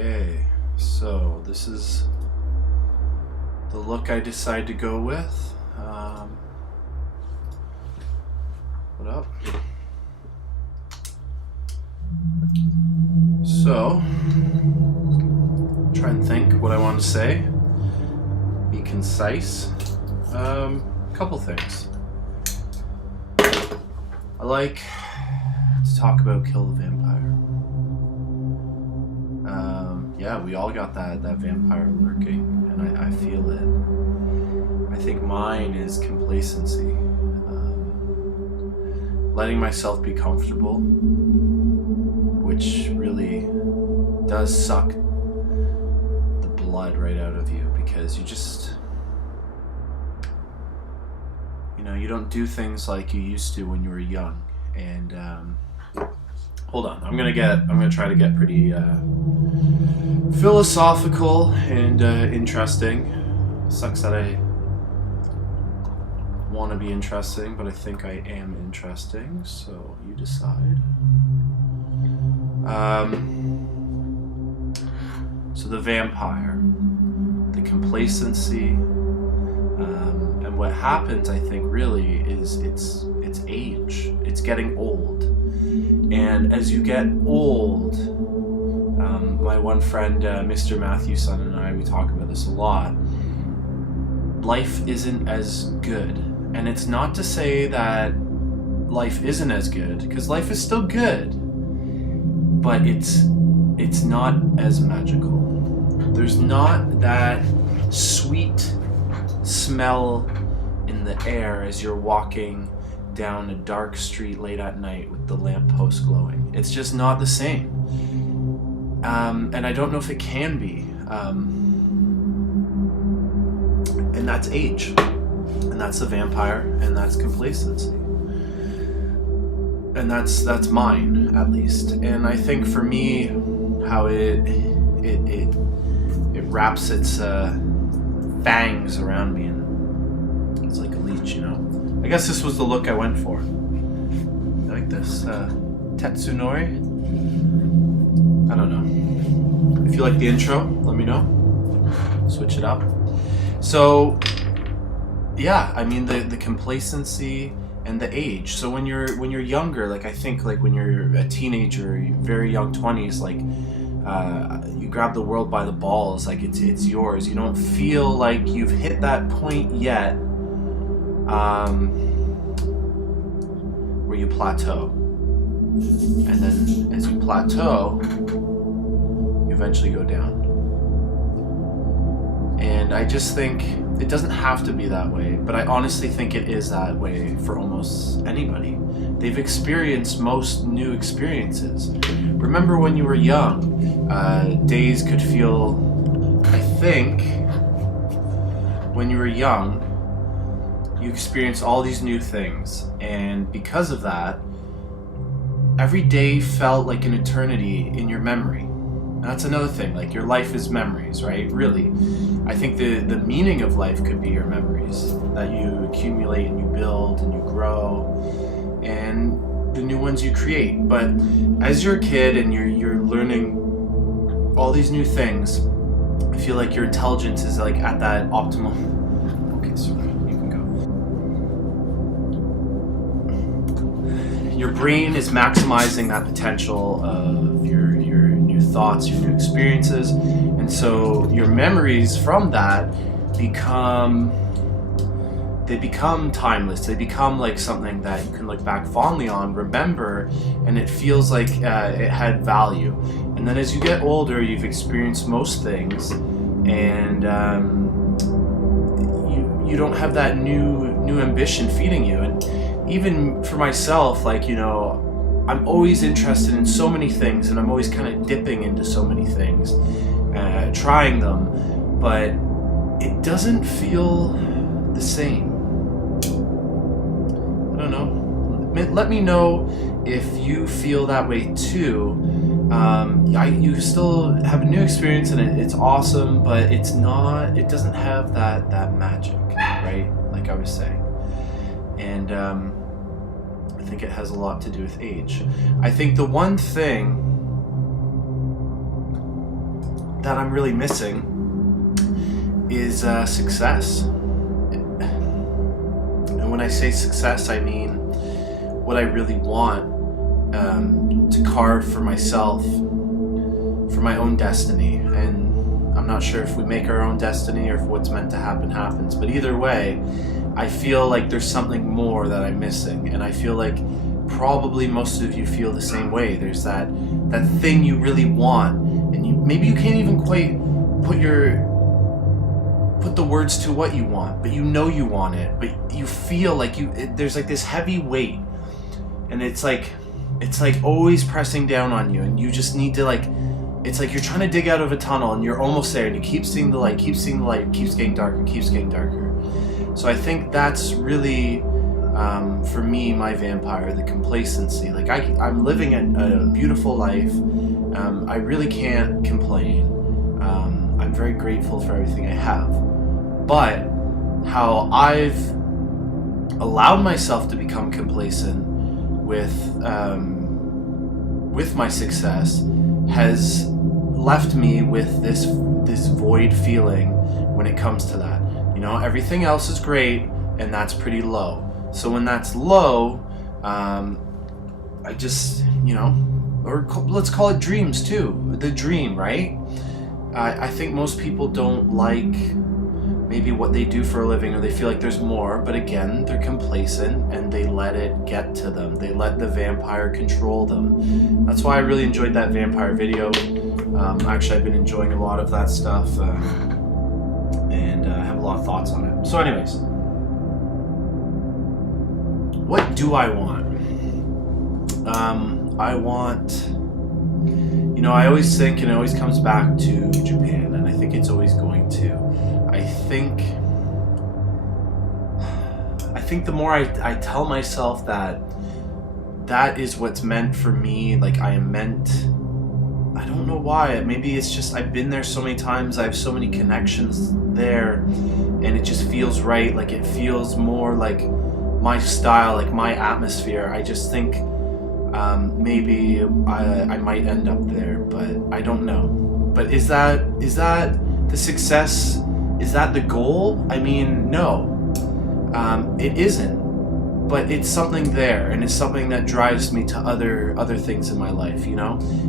Okay, so this is the look I decided to go with. What up? So, try and think what I want to say. Be concise. Couple things. I like to talk about Kill the Vampire. Yeah, we all got that vampire lurking, and I feel it. I think mine is complacency. Letting myself be comfortable, which really does suck the blood right out of you, because you just, you don't do things like you used to when you were young. And hold on, I'm gonna try to get pretty philosophical and interesting. Sucks that I want to be interesting, but I think I am interesting, so you decide. So the vampire, the complacency, and what happens, I think, really is it's age. It's getting old, and as you get old, my one friend, Mr. Matthewson, and I, we talk about this a lot. Life isn't as good, and it's not to say that life isn't as good, because life is still good, but it's not as magical. There's not that sweet smell in the air as you're walking down a dark street late at night with the lamppost glowing. It's just not the same. And I don't know if it can be. And that's age. And that's the vampire, and that's complacency. And that's mine, at least. And I think for me, how it wraps its fangs around me, and it's like a leech, I guess this was the look I went for. You like this? Tetsunori? I don't know. If you like the intro, let me know. Switch it up. So, yeah, I mean the complacency and the age. So when you're younger, like I think like when you're a teenager, very young 20s, like you grab the world by the balls, like it's yours. You don't feel like you've hit that point yet, where you plateau. And then as you plateau, you eventually go down. And I just think it doesn't have to be that way, but I honestly think it is that way for almost anybody. They've experienced most new experiences. Remember when you were young, days could feel, I think, when you were young, you experienced all these new things, and because of that, every day felt like an eternity in your memory. And that's another thing, like your life is memories, right? Really. I think the meaning of life could be your memories that you accumulate and you build and you grow, and the new ones you create. But as you're a kid and you're learning all these new things, I feel like your intelligence is like at that optimal. Okay, so you can go. Your brain is maximizing that potential of your new thoughts, your new experiences, and so your memories from that become timeless. They become like something that you can look back fondly on, remember, and it feels like it had value. And then as you get older, you've experienced most things, and you don't have that new ambition feeding you. And even for myself, like, I'm always interested in so many things, and I'm always kind of dipping into so many things, trying them, but it doesn't feel the same. I don't know. Let me know if you feel that way too. You still have a new experience, and it's awesome, but it doesn't have that magic, right? Like I was saying. And I think it has a lot to do with age. I think the one thing that I'm really missing is success. And when I say success, I mean what I really want to carve for myself, for my own destiny. And I'm not sure if we make our own destiny or if what's meant to happen happens, but either way, I feel like there's something more that I'm missing, and I feel like probably most of you feel the same way. There's that thing you really want, and maybe you can't even quite put the words to what you want, but you know you want it, but you feel like there's like this heavy weight, and it's like always pressing down on you, and you just need to it's like you're trying to dig out of a tunnel and you're almost there, and you keep seeing the light, it keeps getting darker, keeps getting darker. So I think that's really, for me, my vampire, the complacency. Like I'm living a beautiful life. I really can't complain. I'm very grateful for everything I have. But how I've allowed myself to become complacent with my success has left me with this void feeling when it comes to that. You know, everything else is great, and that's pretty low. So when that's low, I just, or let's call it dreams too. The dream, right? I think most people don't like maybe what they do for a living, or they feel like there's more, but again, they're complacent and they let it get to them. They let the vampire control them. That's why I really enjoyed that vampire video. Actually, I've been enjoying a lot of that stuff, and I have a lot of thoughts on it. So anyways, what do I want? I want, I always think, and it always comes back to Japan, and I think it's always going to. I think the more I tell myself that is what's meant for me, like I am meant, I don't know why, maybe it's just I've been there so many times, I have so many connections there, and it just feels right, like it feels more like my style, like my atmosphere. I just think maybe I might end up there, but I don't know. But is that the success? Is that the goal? I mean, no, it isn't, but it's something there, and it's something that drives me to other things in my life,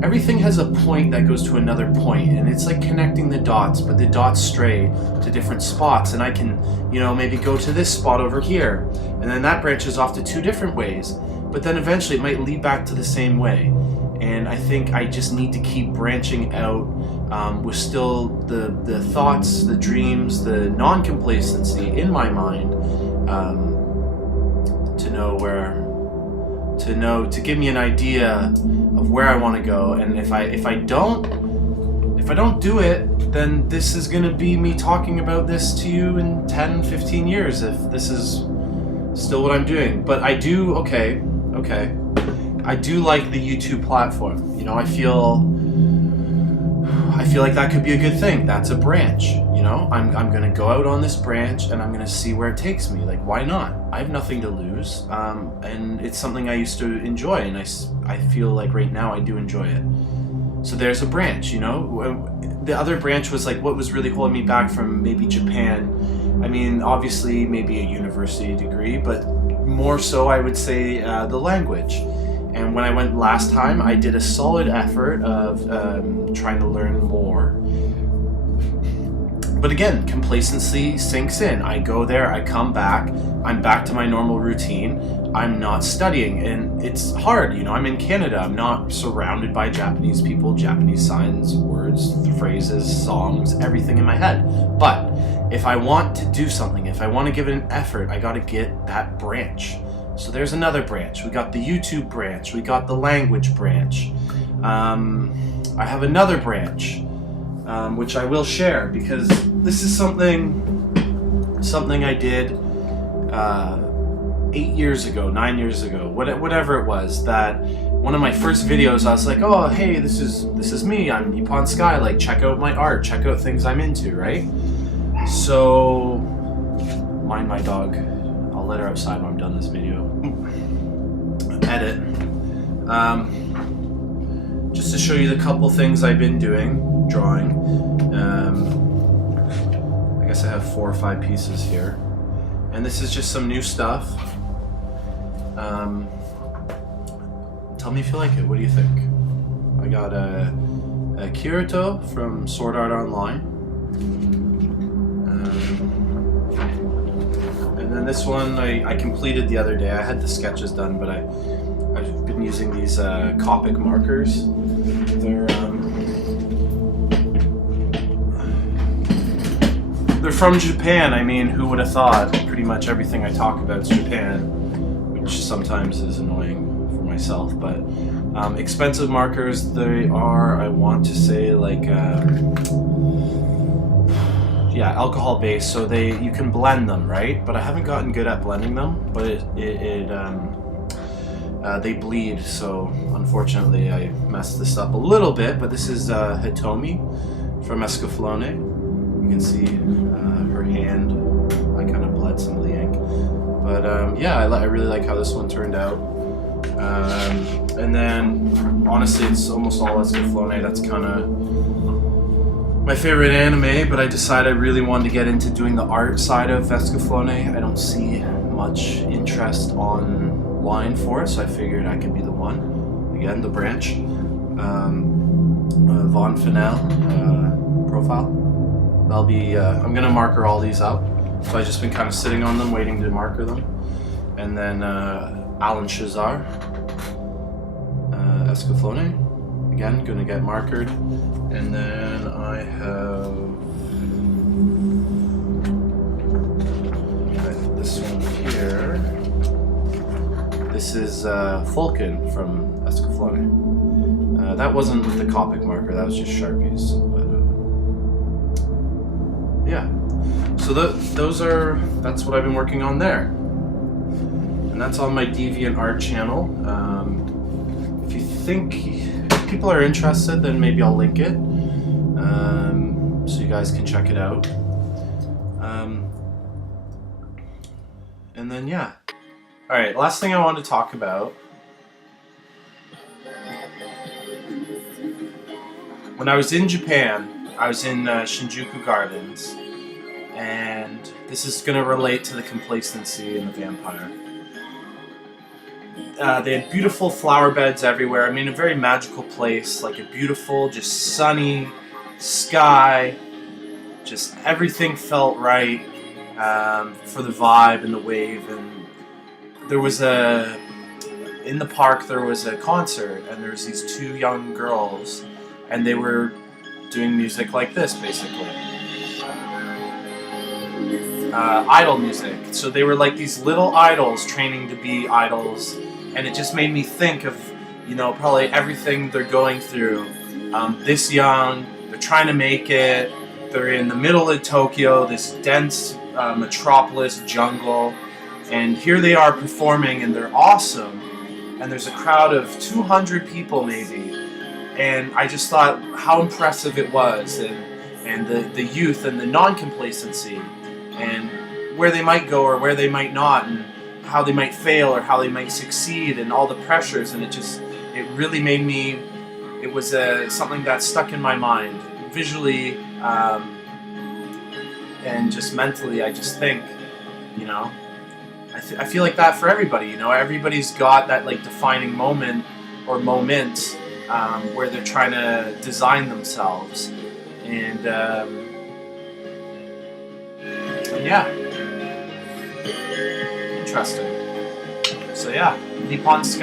Everything has a point that goes to another point, and it's like connecting the dots, but the dots stray to different spots, and I can, maybe go to this spot over here, and then that branches off to two different ways, but then eventually it might lead back to the same way. And I think I just need to keep branching out with still the thoughts, the dreams, the non-complacency in my mind, to give me an idea of where I want to go. And if I don't do it, then this is going to be me talking about this to you in 10, 15 years if this is still what I'm doing. But I do, okay. I do like the YouTube platform. I feel like that could be a good thing. That's a branch. I'm gonna go out on this branch and I'm gonna see where it takes me. Like, why not? I have nothing to lose, and it's something I used to enjoy, and I feel like right now I do enjoy it. So there's a branch. The other branch was like what was really holding me back from maybe Japan. I mean, obviously maybe a university degree, but more so I would say the language. And when I went last time, I did a solid effort of trying to learn more. But again, complacency sinks in. I go there, I come back, I'm back to my normal routine. I'm not studying, and it's hard. I'm in Canada. I'm not surrounded by Japanese people, Japanese signs, words, phrases, songs, everything in my head. But if I want to do something, if I want to give it an effort, I got to get that branch. So there's another branch. We got the YouTube branch. We got the language branch. I have another branch, which I will share, because this is something I did 8 years ago, 9 years ago, whatever it was. That one of my first videos, I was like, oh, hey, this is me. I'm Nipponsky. Like, check out my art. Check out things I'm into, right? So, mind my dog. I'll let her outside when I'm done this video. Edit. Just to show you the couple things I've been doing. drawing. I guess I have 4 or 5 pieces here. And this is just some new stuff. Tell me if you like it. What do you think? I got a Kirito from Sword Art Online. And then this one I completed the other day. I had the sketches done, but I've been using these Copic markers. They're from Japan. I mean, who would have thought? Pretty much everything I talk about is Japan, which sometimes is annoying for myself. But expensive markers, they are, I want to say, like yeah, alcohol based, so you can blend them, right? But I haven't gotten good at blending them, but they bleed, so unfortunately I messed this up a little bit. But this is Hitomi from Escaflowne. You can see her hand. I kind of bled some of the ink, but yeah, I really like how this one turned out. And then honestly, it's almost all Escaflowne. That's kind of my favorite anime, but I decided I really wanted to get into doing the art side of Escaflowne. I don't see much interest online for it, so I figured I could be the one. Again, the branch. Von Fennell profile. That'll be, I'm gonna marker all these up. So I've just been kind of sitting on them, waiting to marker them. And then Alan Shazar, Escaflowne. Again, gonna get markered. And then I have this one here. This is Fulkin from Escaflowne. That wasn't with the Copic marker, that was just Sharpies. But yeah. So that's what I've been working on there. And that's on my DeviantArt channel. If you think people are interested, then maybe I'll link it, so you guys can check it out. And then yeah. Alright, last thing I wanted to talk about. When I was in Japan, I was in Shinjuku Gardens, and this is going to relate to the complacency in the vampire. They had beautiful flower beds everywhere. I mean, a very magical place, like a beautiful, just sunny sky. Just everything felt right for the vibe and the wave. And there was in the park there was a concert, and there was these 2 young girls, and they were doing music like this, basically. Idol music. So they were like these little idols training to be idols. And it just made me think of, you know, probably everything they're going through. This young, they're trying to make it. They're in the middle of Tokyo, this dense metropolis jungle. And here they are performing, and they're awesome. And there's a crowd of 200 people maybe. And I just thought how impressive it was. And the youth and the non-complacency. And where they might go or where they might not. And how they might fail or how they might succeed, and all the pressures, and it really made me, it was something that stuck in my mind visually, and just mentally. I just think, you know, I feel like that for everybody, you know, everybody's got that like defining moment or moments where they're trying to design themselves, and yeah. Interesting. So yeah, Nipponsky,